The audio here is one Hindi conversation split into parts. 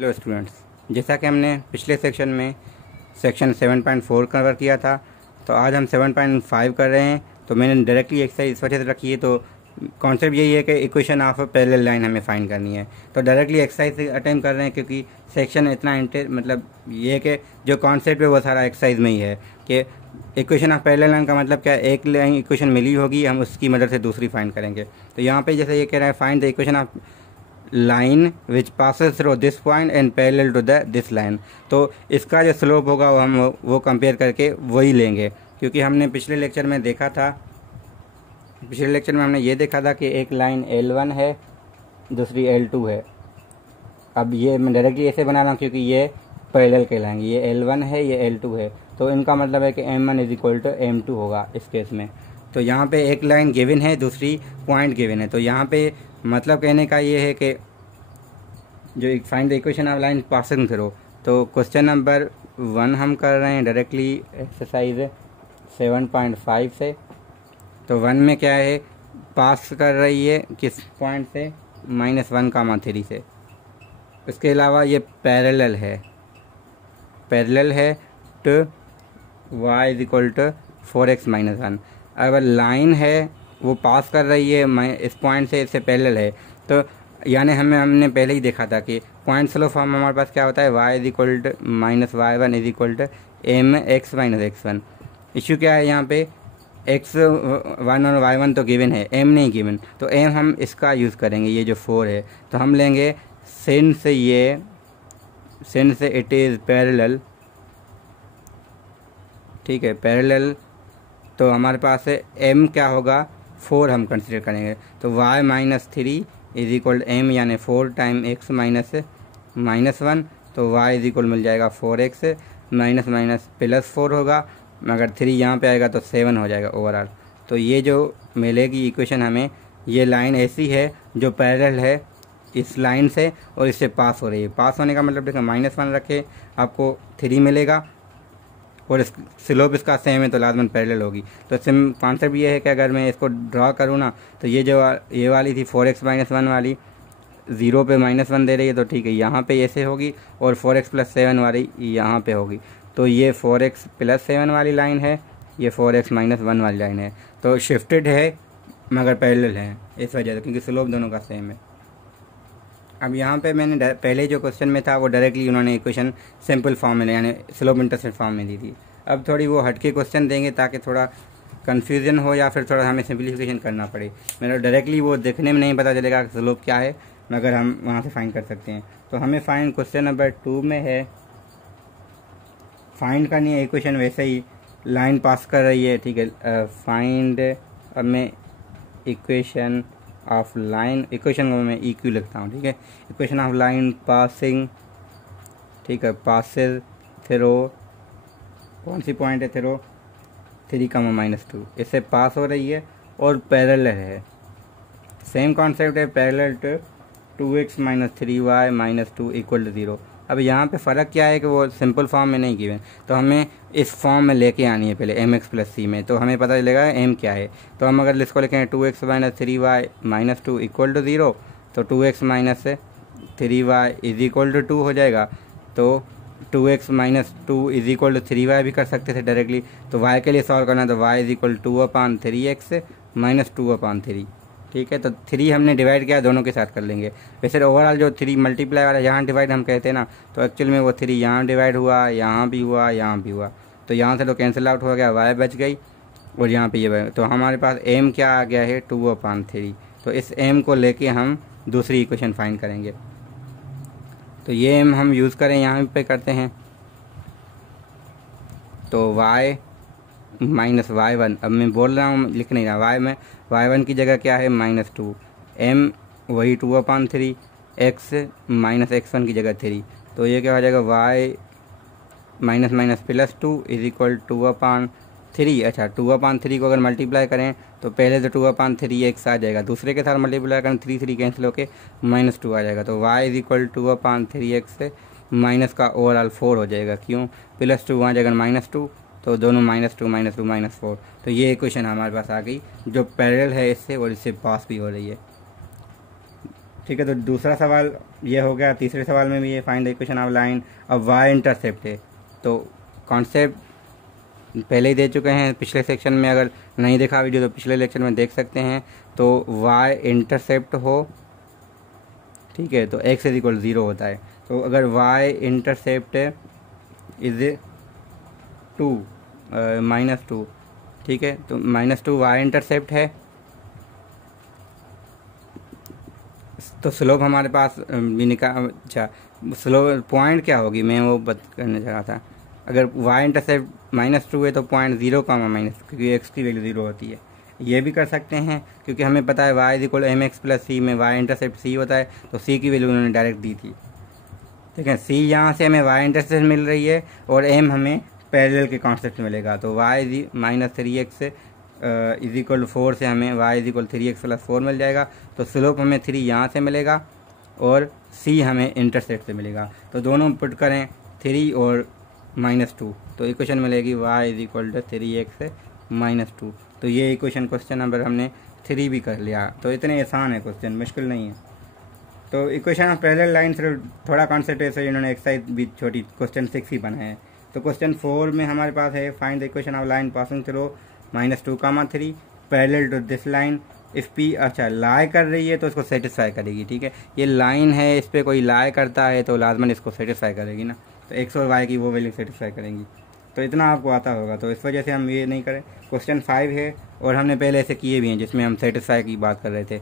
हेलो स्टूडेंट्स, जैसा कि हमने पिछले सेक्शन में सेक्शन 7.4 कवर किया था, तो आज हम 7.5 कर रहे हैं। तो मैंने डायरेक्टली एक्सरसाइज इस वजह से रखी है। तो कॉन्सेप्ट यही है कि इक्वेशन ऑफ पैरेलल लाइन हमें फाइंड करनी है। तो डायरेक्टली एक्सरसाइज अटेम्प्ट कर रहे हैं, क्योंकि सेक्शन इतना मतलब ये है कि जो कॉन्सेप्ट है वो सारा एक्सरसाइज में ही है कि इक्वेशन ऑफ पैरेलल लाइन का मतलब क्या है। एक लाइन इक्वेशन मिली होगी, हम उसकी मदद से दूसरी फाइंड करेंगे। तो यहाँ पे जैसे ये कह रहा है, find the equation of line which passes through this point and parallel to the this line. तो इसका जो स्लोप होगा वो कंपेयर करके वही लेंगे, क्योंकि हमने पिछले लेक्चर में हमने ये देखा था कि एक लाइन L1 है, दूसरी L2 है। अब ये मैं डायरेक्टली ऐसे बना रहा हूँ क्योंकि ये पैरेलल कहलाएंगे। ये L1 है, ये L2 है, तो इनका मतलब है कि M1 = M2 होगा इस केस में। तो यहाँ पे एक लाइन गिवन है, दूसरी पॉइंट गिवन है। तो यहाँ पे मतलब कहने का ये है कि जो find the equation of line passing through. तो क्वेश्चन नंबर 1 हम कर रहे हैं डायरेक्टली एक्सरसाइज 7.5 से। तो 1 में क्या है, पास कर रही है किस पॉइंट से, -1, 3 से। इसके अलावा ये पैरेलल है टू y = 4x - 1। अगर लाइन है वो पास कर रही है इस पॉइंट से, इससे पैरेलल है, तो यानी हमने पहले ही देखा था कि पॉइंट स्लो फॉर्म हमारे पास क्या होता है, y = -y1 = mx - x1। Issue क्या है यहाँ पे, x1 और y1 तो गिवन है, m नहीं गिवन। तो m हम इसका यूज़ करेंगे, ये जो 4 है। तो हम लेंगे सिंस इट इज़ पैरेलल, ठीक है, पैरेलल। तो हमारे पास है m क्या होगा, 4 हम कंसिडर करेंगे। तो y - 3 = m, यानी 4 टाइम x -1। तो y मिल जाएगा 4x -+4 होगा, मगर 3 यहाँ पे आएगा तो 7 हो जाएगा ओवरऑल। तो ये जो मिलेगी इक्वेशन हमें, ये लाइन ऐसी है जो पैरेलल है इस लाइन से और इससे पास हो रही है। पास होने का मतलब देखो, -1 रखे आपको 3 मिलेगा, और स्लोप इसका सेम है तो लाजमन पैरेलल होगी। तो सिम कॉन्सेप्ट ये है कि अगर मैं इसको ड्रा करूँ ना, तो ये वाली थी 4x - 1 वाली, 0 पे -1 दे रही है, तो ठीक है, यहाँ पे ऐसे होगी, और 4x + 7 वाली यहाँ पे होगी। तो ये 4x + 7 वाली लाइन है, ये 4x - 1 वाली लाइन है। तो शिफ्टेड है मगर पैरेलल है इस वजह से, क्योंकि स्लोप दोनों का सेम है। अब यहाँ पे मैंने पहले जो क्वेश्चन में था वो डायरेक्टली उन्होंने इक्वेशन सिंपल फॉर्म में, यानी स्लोप इंटरसेप्ट फॉर्म में दी थी। अब थोड़ी वो हटके क्वेश्चन देंगे ताकि थोड़ा कन्फ्यूजन हो, या फिर थोड़ा हमें सिंप्लीफिकेशन करना पड़े। मेरा डायरेक्टली वो देखने में नहीं पता चलेगा स्लोप क्या है, मगर हम वहाँ से फाइंड कर सकते हैं। तो हमें फाइंड क्वेश्चन नंबर 2 में है, फाइंड करनी है इक्वेशन, वैसे ही लाइन पास कर रही है, ठीक है। फाइंड, अब मैं इक्वेशन ऑफ लाइन, इक्वेशन को मैं EQ लिखता हूँ, ठीक है। इक्वेशन ऑफ लाइन पासिंग, ठीक है, पासेस थ्रू, कौन सी पॉइंट है, थ्रू 3, -2, इससे पास हो रही है और पैरेलल है। सेम कॉन्सेप्ट है, पैरेलल टू 2x - 3y - 2 = 0। अब यहाँ पे फ़र्क क्या है कि वो सिंपल फॉर्म में नहीं गिवन, तो हमें इस फॉर्म में लेके आनी है पहले mx + c में, तो हमें पता चलेगा m क्या है। तो हम अगर इसको लिखें 2x - 3y - 2 = 0, तो 2x - 3y = 2 हो जाएगा। तो 2x - 2 = 3y भी कर सकते थे डायरेक्टली। तो y के लिए सॉल्व करना, तो y = 2/3x - 2/3, ठीक है। तो 3 हमने डिवाइड किया, दोनों के साथ कर लेंगे। वैसे ओवरऑल जो 3 मल्टीप्लाई वाला यहाँ डिवाइड हम कहते हैं ना, तो एक्चुअल में वो 3 यहाँ डिवाइड हुआ, यहाँ भी हुआ, यहाँ भी हुआ। तो यहाँ से तो कैंसिल आउट हो गया, y बच गई, और यहाँ पे ये तो हमारे पास m क्या आ गया है, 2/3। तो इस m को लेके हम दूसरी इक्वेशन फाइंड करेंगे। तो ये m हम यूज़ करें, यहाँ पे करते हैं। तो y - y1, अब मैं बोल रहा हूँ, लिख नहीं रहा, y1 की जगह क्या है, -2, m वही 2/3, x - x1 की जगह 3। तो ये क्या हो जाएगा, y -+2 = 2/3। अच्छा, 2/3 को अगर मल्टीप्लाई करें तो पहले तो 2/3 x आ जाएगा, दूसरे के साथ मल्टीप्लाई करें 3 कैंसिल होके -2 आ जाएगा। तो y = 2/3x माइनस का ओवरऑल 4 हो जाएगा। क्यों, +2 वहाँ जाएगा -2, तो दोनों -2 - 4। तो ये इक्वेशन हमारे पास आ गई जो पैरेलल है इससे और इससे पास भी हो रही है, ठीक है, तो दूसरा सवाल ये हो गया। तीसरे सवाल में भी ये find the equation of line. अब वाई इंटरसेप्ट है, तो कॉन्सेप्ट पहले ही दे चुके हैं पिछले सेक्शन में, अगर नहीं देखा वीडियो तो पिछले लेक्चर में देख सकते हैं। तो वाई इंटरसेप्ट हो, ठीक है, तो एक्स इज इक्वल 0 होता है। तो अगर वाई इंटरसेप्ट इज 2 -2, ठीक है, तो -2 वाई इंटरसेप्ट है, तो स्लोप हमारे पास भी निकाल। अच्छा, स्लोप पॉइंट क्या होगी, मैं वो करने जा रहा था। अगर वाई इंटरसेप्ट -2 है तो पॉइंट 0, -2, क्योंकि एक्स की वैल्यू 0 होती है। ये भी कर सकते हैं, क्योंकि हमें पता है y = mx + c में वाई इंटरसेप्ट c होता है, तो c की वैल्यू उन्होंने डायरेक्ट दी थी। ठीक है, c यहाँ से हमें वाई इंटरसेप्ट मिल रही है और m हमें पैरेलल के कॉन्सेप्ट मिलेगा। तो y -3x = 4 से हमें y = 3x + 4 मिल जाएगा। तो स्लोप हमें 3 यहाँ से मिलेगा और c हमें इंटरसेप्ट से मिलेगा। तो दोनों पुट करें 3 और -2, तो इक्वेशन मिलेगी y = 3x -2। तो ये इक्वेशन क्वेश्चन नंबर हमने 3 भी कर लिया। तो इतने आसान है क्वेश्चन, मुश्किल नहीं है। तो इक्वेशन ऑफ पैरेलल लाइन सिर्फ थोड़ा कॉन्सेप्ट है, इन्होंने एक्सरसाइज भी छोटी क्वेश्चन 6 ही बनाए हैं। तो क्वेश्चन 4 में हमारे पास है find the equation of line passing through -2, 3 parallel to this line if P. अच्छा, लाई कर रही है तो इसको सेटिस्फाई करेगी। ठीक है, ये लाइन है, इस पर कोई लाई करता है तो लाजमन इसको सेटिस्फाई करेगी ना, तो एक्स और वाई की वो वैल्यू सेटिस्फाई करेंगी। तो इतना आपको आता होगा, तो इस वजह से हम ये नहीं करें। क्वेश्चन 5 है और हमने पहले ऐसे किए भी हैं जिसमें हम सेटिस्फाई की बात कर रहे थे।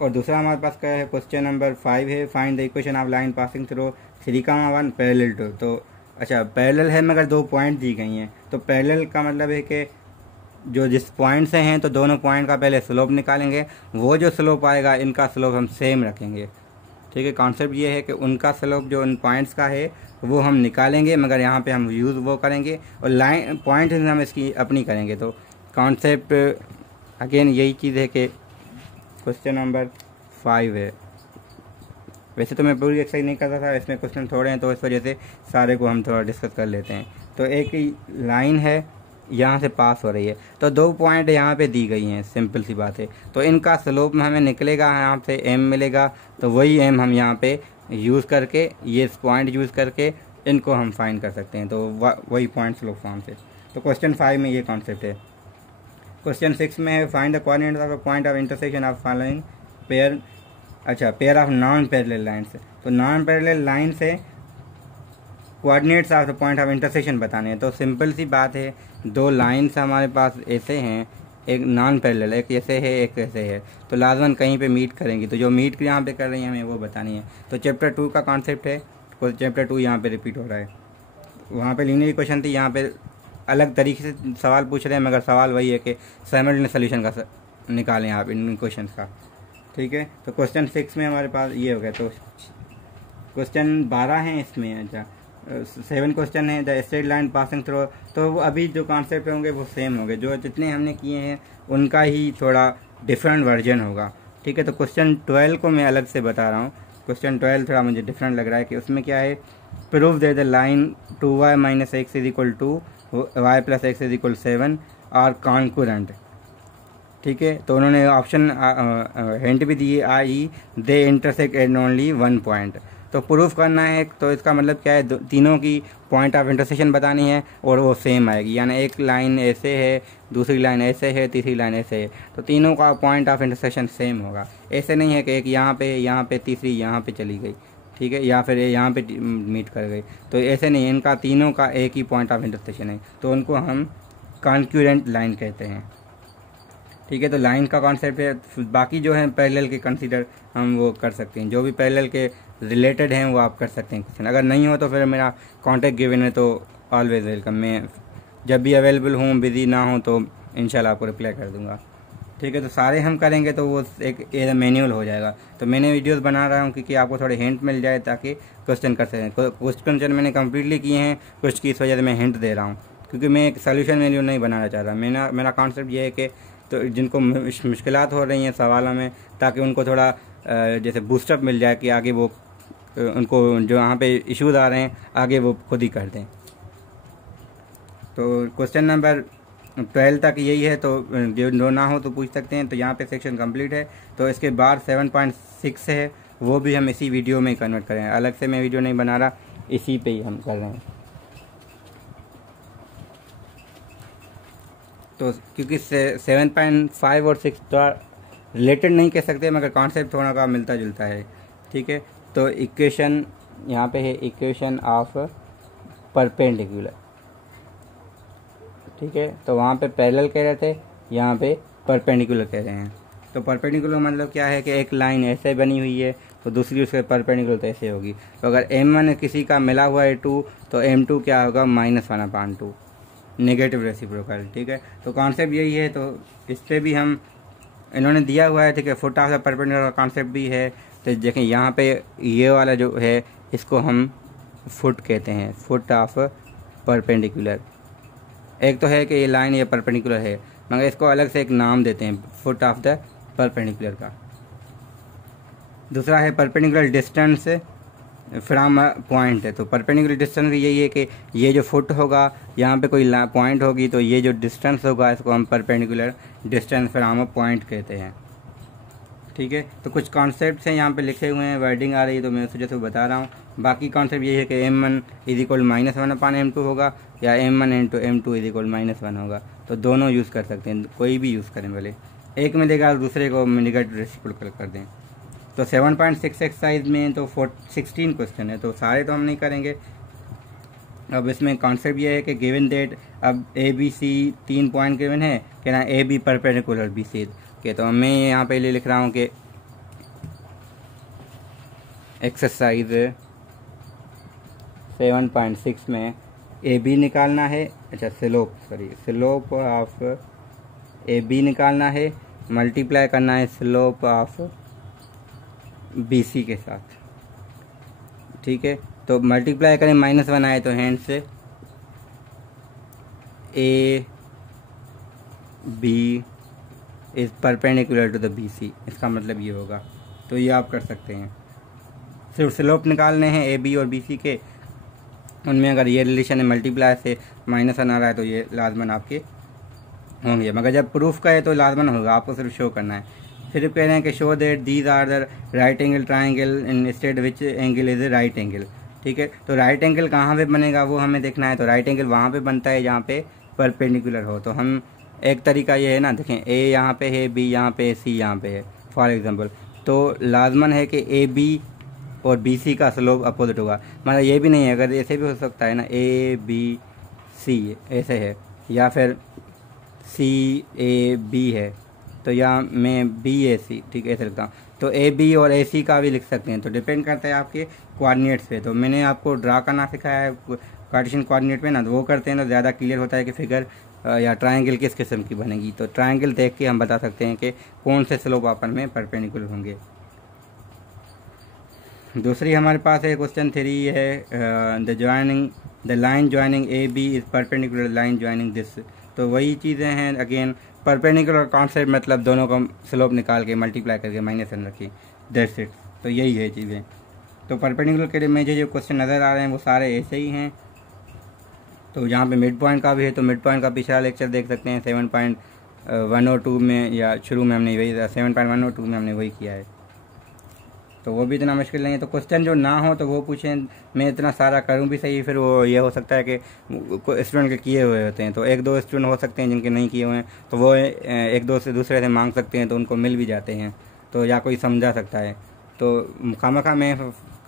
और दूसरा हमारे पास क्या है, क्वेश्चन नंबर 5 है find the equation of line passing through 3, 1 parallel to. तो अच्छा, पैरेलल है मगर 2 पॉइंट दी गई हैं। तो पैरेलल का मतलब है कि जो जिस पॉइंट से हैं तो दोनों पॉइंट का पहले स्लोप निकालेंगे, वो जो स्लोप आएगा इनका स्लोप हम सेम रखेंगे। ठीक है, कॉन्सेप्ट ये है कि उनका स्लोप जो उन पॉइंट्स का है वो हम निकालेंगे, मगर यहाँ पे हम यूज़ वो करेंगे और लाइन पॉइंट हम इसकी अपनी करेंगे। तो कॉन्सेप्ट अगेन यही चीज़ है कि क्वेश्चन नंबर 5 है। वैसे तो मैं पूरी एक्सरसाइज नहीं करता था, इसमें क्वेश्चन थोड़े हैं तो इस वजह से सारे को हम थोड़ा डिस्कस कर लेते हैं। तो एक लाइन है यहाँ से पास हो रही है, तो 2 पॉइंट यहाँ पे दी गई हैं, सिंपल सी बात है। तो इनका स्लोप में हमें निकलेगा यहाँ से m मिलेगा, तो वही m हम यहाँ पे यूज़ करके, ये पॉइंट यूज़ करके इनको हम फाइंड कर सकते हैं। तो वही पॉइंट स्लोप फॉर्म से। तो क्वेश्चन 5 में ये कॉन्सेप्ट है। क्वेश्चन 6 में है find the coordinates of a point of intersection of following pair. अच्छा, pair of non parallel line से, तो नॉन पैरेलल लाइन से coordinates of the point of intersection बताने हैं। तो सिंपल सी बात है, 2 लाइन्स हमारे पास ऐसे हैं, एक नॉन पैरेलल, एक ऐसे है एक ऐसे है, तो लाजमन कहीं पे मीट करेंगी। तो जो मीट यहाँ पे कर रही हैं हमें वो बतानी है। तो चैप्टर 2 का कॉन्सेप्ट है, तो चैप्टर 2 यहाँ पे रिपीट हो रहा है। वहाँ पे लीनियर इक्वेशन थी, यहाँ पे अलग तरीके से सवाल पूछ रहे हैं, मगर सवाल वही है कि साइमल्टेनियस सोल्यूशन का निकालें आप इन इक्वेशन का। ठीक है, तो क्वेश्चन 6 में हमारे पास ये हो गया। तो क्वेश्चन 12 हैं इसमें। अच्छा, 7 क्वेश्चन है the straight line passing through. तो अभी जो कॉन्सेप्ट होंगे वो सेम होंगे, जो जितने हमने किए हैं उनका ही थोड़ा डिफरेंट वर्जन होगा। ठीक है, तो क्वेश्चन 12 को मैं अलग से बता रहा हूँ। क्वेश्चन 12 थोड़ा मुझे डिफरेंट लग रहा है कि उसमें क्या है, prove that the line 2y - x = 2 y + x = 7 और कॉन्करेंट। ठीक है, तो उन्होंने ऑप्शन हिंट भी दिए, I they intersect at only 1 point. तो प्रूफ करना है, तो इसका मतलब क्या है, तीनों की पॉइंट ऑफ इंटरसेक्शन बतानी है और वो सेम आएगी। यानी एक लाइन ऐसे है, दूसरी लाइन ऐसे है, तीसरी लाइन ऐसे है, तो तीनों का पॉइंट ऑफ इंटरसेक्शन सेम होगा। ऐसे नहीं है कि एक यहाँ पे तीसरी यहाँ पे चली गई, ठीक है, या फिर यहाँ पे मीट कर गई, तो ऐसे नहीं, इनका तीनों का एक ही पॉइंट ऑफ इंटरसेक्शन है, तो उनको हम कॉन्क्यूरेंट लाइन कहते हैं। ठीक है, तो लाइन का कॉन्सेप्ट है। बाकी जो है पैरेलल के कंसीडर हम वो कर सकते हैं, जो भी पैरेलल के रिलेटेड हैं वो आप कर सकते हैं क्वेश्चन। अगर नहीं हो तो फिर मेरा कॉन्टैक्ट गिवन है, तो ऑलवेज वेलकम। मैं जब भी अवेलेबल हूँ, बिजी ना हूँ तो इंशाल्लाह आपको रिप्लाई कर दूँगा। ठीक है, तो सारे हम करेंगे तो वो एक मैनुअल हो जाएगा। तो मैंने वीडियोस बना रहा हूँ क्योंकि आपको थोड़े हिंट मिल जाए ताकि क्वेश्चन कर सकें। कुछ क्वेश्चन मैंने कम्प्लीटली किए हैं, कुछ की इस वजह से मैं हिंट दे रहा हूँ, क्योंकि मैं एक सोल्यूशन मैन्यू नहीं बनाना चाह रहा। मेरा कॉन्सेप्ट ये है कि तो जिनको मुश्किलात हो रही हैं सवालों में, ताकि उनको थोड़ा जैसे बूस्टअप मिल जाए कि आगे वो उनको जो यहाँ पे इश्यूज आ रहे हैं आगे वो खुद ही कर दें। तो क्वेश्चन नंबर 12 तक यही है, तो जो ना हो तो पूछ सकते हैं। तो यहाँ पे सेक्शन कंप्लीट है। तो इसके बाद 7.6 है, वो भी हम इसी वीडियो में कन्वर्ट करें, अलग से मैं वीडियो नहीं बना रहा, इसी पे ही हम कर रहे हैं। तो क्योंकि 7.5 और 6 थोड़ा रिलेटेड नहीं कह सकते, मगर कॉन्सेप्ट थोड़ा का मिलता जुलता है, ठीक है। तो इक्वेशन यहाँ पे है, इक्वेशन ऑफ परपेंडिकुलर, ठीक है। तो वहाँ पे पैरेलल कह रहे थे, यहाँ पे परपेंडिकुलर कह रहे हैं। तो परपेंडिकुलर मतलब क्या है कि एक लाइन ऐसे बनी हुई है तो दूसरी उसके परपेंडिकुलर तो ऐसे होगी। तो अगर m1 किसी का मिला हुआ है 2, तो m2 क्या होगा, -1/2, नेगेटिव रेसिप्रोकल, ठीक है। तो कॉन्सेप्ट यही है। तो इस पर भी हम इन्होंने दिया हुआ है, ठीक है। फुट ऑफ द परपेंडिकुलर का कॉन्सेप्ट भी है। तो देखें यहाँ पे ये वाला जो है इसको हम फुट कहते हैं, फुट ऑफ परपेंडिकुलर। एक तो है कि ये लाइन ये परपेंडिकुलर है, मगर इसको अलग से एक नाम देते हैं, फुट ऑफ द परपेंडिकुलर का। दूसरा है परपेंडिकुलर डिस्टेंस फ्रॉम पॉइंट है। तो परपेंडिकुलर डिस्टेंस भी यही है कि ये जो फुट होगा, यहाँ पे कोई पॉइंट होगी, तो ये जो डिस्टेंस होगा इसको हम परपेंडिकुलर डिस्टेंस फ्रॉम पॉइंट कहते हैं, ठीक है। तो कुछ कॉन्सेप्ट्स हैं यहाँ पे लिखे हुए हैं, वर्डिंग आ रही है तो मैं उस वजह से बता रहा हूँ। बाकी कॉन्सेप्ट ये है कि m1 = -1/m2 होगा, या m1 × m2 = -1 होगा। तो दोनों यूज़ कर सकते हैं, कोई भी यूज़ करें, भले एक में देगा और दूसरे को नेगेटिव रेसिप्रोकल कर दें। तो 7.6 एक्सरसाइज में तो 16 क्वेश्चन है, तो सारे तो हम नहीं करेंगे। अब इसमें कॉन्सेप्ट ये है कि गिवन डेट, अब ABC 3 पॉइंट गिवन है, कहना AB परपेंडिकुलर BC के। तो मैं यहाँ पे लिख रहा हूँ कि एक्सरसाइज 7.6 में AB निकालना है, अच्छा स्लोप ऑफ AB निकालना है, मल्टीप्लाई करना है स्लोप ऑफ BC के साथ, ठीक है। तो मल्टीप्लाई करें, -1 आए तो हैंड से AB is perpendicular to the BC, इसका मतलब ये होगा। तो ये आप कर सकते हैं। सिर्फ स्लोप निकालने हैं AB और BC के, उनमें अगर ये रिलेशन है मल्टीप्लाई से -1 आ रहा है तो ये लाजमन आपके होंगे, मगर जब प्रूफ का है तो लाजमन होगा, आपको सिर्फ शो करना है। सिर्फ कह रहे हैं कि show that these are the right angle triangle in state which angle is a right angle, ठीक है। तो राइट एंगल कहाँ पे बनेगा वो हमें देखना है। तो राइट एंगल वहाँ पे बनता है जहाँ पे परपेंडिकुलर हो। तो हम एक तरीका ये है ना, देखें A यहाँ पे है, B यहाँ पे है, C यहाँ पे है फॉर एग्जांपल। तो लाजमन है कि AB और BC का स्लोप अपोजिट होगा, मतलब ये भी नहीं है, अगर ऐसे भी हो सकता है ना, ABC ऐसे है, या फिर CAB है, तो यहाँ मैं BAC, ठीक है, ऐसे लिखता हूँ। तो AB और AC का भी लिख सकते हैं, तो डिपेंड करता है आपके कोऑर्डिनेट्स पे। तो मैंने आपको ड्रा करना सिखाया है कार्टेशियन कोऑर्डिनेट पे ना, तो वो करते हैं तो ज़्यादा क्लियर होता है कि फिगर या ट्रायंगल किस किस्म की बनेगी। तो ट्रायंगल देख के हम बता सकते हैं कि कौन से स्लोप आपस में परपेंडिकुलर होंगे। दूसरी हमारे पास है क्वेश्चन 3 है, the line joining AB is perpendicular line joining this. तो वही चीज़ें हैं, अगेन परपेंडिकुलर कॉन्सेप्ट मतलब दोनों का स्लोप निकाल के मल्टीप्लाई करके -1 रखी, दैट्स इट। तो यही है चीज़ें। तो परपेंडिकुलर के लिए मुझे जो क्वेश्चन नज़र आ रहे हैं वो सारे ऐसे ही हैं। तो यहाँ पे मिड पॉइंट का भी है, तो मिड पॉइंट का पिछला लेक्चर देख सकते हैं 7.102 में, या शुरू में हमने वही 7.102 में हमने वही किया है। तो वो भी इतना मुश्किल नहीं है। तो क्वेश्चन जो ना हो तो वो पूछें, मैं इतना सारा करूं भी सही, फिर वो ये हो सकता है कि स्टूडेंट के किए हुए होते हैं, तो 1-2 स्टूडेंट हो सकते हैं जिनके नहीं किए हुए हैं, तो वो 1-2 से दूसरे से मांग सकते हैं, तो उनको मिल भी जाते हैं, तो या कोई समझा सकता है। तो खामखा मैं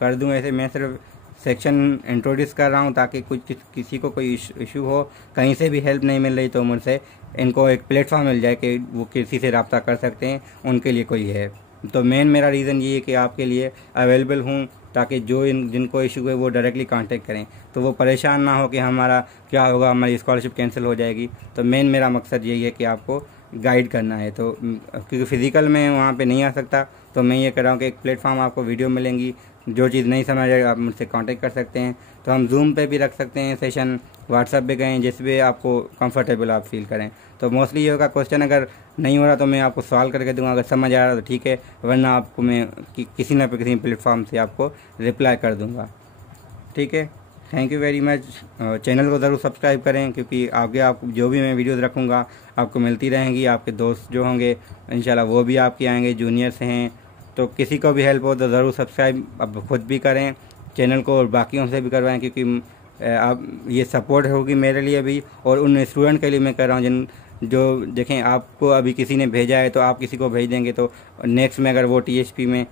कर दूं ऐसे, मैं सिर्फ सेक्शन इंट्रोड्यूस कर रहा हूं ताकि कुछ किसी को कोई इशू हो, कहीं से भी हेल्प नहीं मिल रही तो मुझसे इनको एक प्लेटफॉर्म मिल जाए कि वो किसी से रब्ता कर सकते हैं, उनके लिए कोई है। तो मेन मेरा रीज़न ये है कि आपके लिए अवेलेबल हूँ, ताकि जो जिनको इशू है वो डायरेक्टली कांटेक्ट करें, तो वो परेशान ना हो कि हमारा क्या होगा, हमारी स्कॉलरशिप कैंसिल हो जाएगी। तो मेन मेरा मकसद यही है कि आपको गाइड करना है। तो क्योंकि फ़िज़िकल में वहाँ पे नहीं आ सकता, तो मैं ये कह रहा हूँ कि एक प्लेटफॉर्म आपको वीडियो मिलेंगी, जो चीज़ नहीं समझ आए आप मुझसे कांटेक्ट कर सकते हैं। तो हम जूम पे भी रख सकते हैं सेशन, व्हाट्सएप पे गए, जिस पे आपको कंफर्टेबल आप फील करें। तो मोस्टली ये होगा, क्वेश्चन अगर नहीं हो रहा तो मैं आपको सॉल्व करके दूंगा, अगर समझ आ रहा तो ठीक है, वरना आपको मैं किसी न किसी प्लेटफॉर्म से आपको रिप्लाई कर दूंगा, ठीक है। Thank you very much. Channel को ज़रूर सब्सक्राइब करें, क्योंकि आगे आप जो भी मैं वीडियोस रखूँगा आपको मिलती रहेंगी। आपके दोस्त जो होंगे इंशाल्लाह वो भी आपके आएंगे, जूनियर्स हैं, तो किसी को भी हेल्प हो तो ज़रूर सब्सक्राइब अब खुद भी करें चैनल को और बाकियों से भी करवाएं, क्योंकि आप ये सपोर्ट होगी मेरे लिए भी और उन स्टूडेंट के लिए मैं कर रहा हूँ जिन जो देखें आपको अभी किसी ने भेजा है तो आप किसी को भेज देंगे तो नेक्स्ट में अगर वो TSP में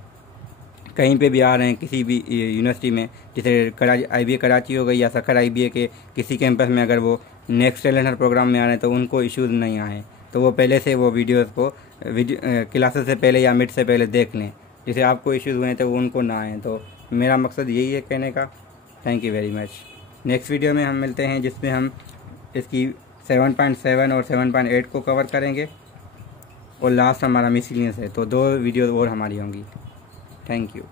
कहीं पे भी आ रहे हैं, किसी भी यूनिवर्सिटी में, जैसे IBA कराची हो गई या सखर IBA के किसी कैंपस में, अगर वो नेक्स्ट टैलेंट प्रोग्राम में आ रहे हैं तो उनको इश्यूज़ नहीं आए, तो वो पहले से वो वीडियोस को क्लासेस से पहले या मिड से पहले देख लें। जैसे आपको इश्यूज़ हुए तो वो उनको ना आए। तो मेरा मकसद यही है कहने का। Thank you very much. Next video में हम मिलते हैं जिसमें हम इसकी 7.7 और 7.8 को कवर करेंगे और लास्ट हमारा मिसलिनियस है, तो 2 वीडियो और हमारी होंगी। Thank you.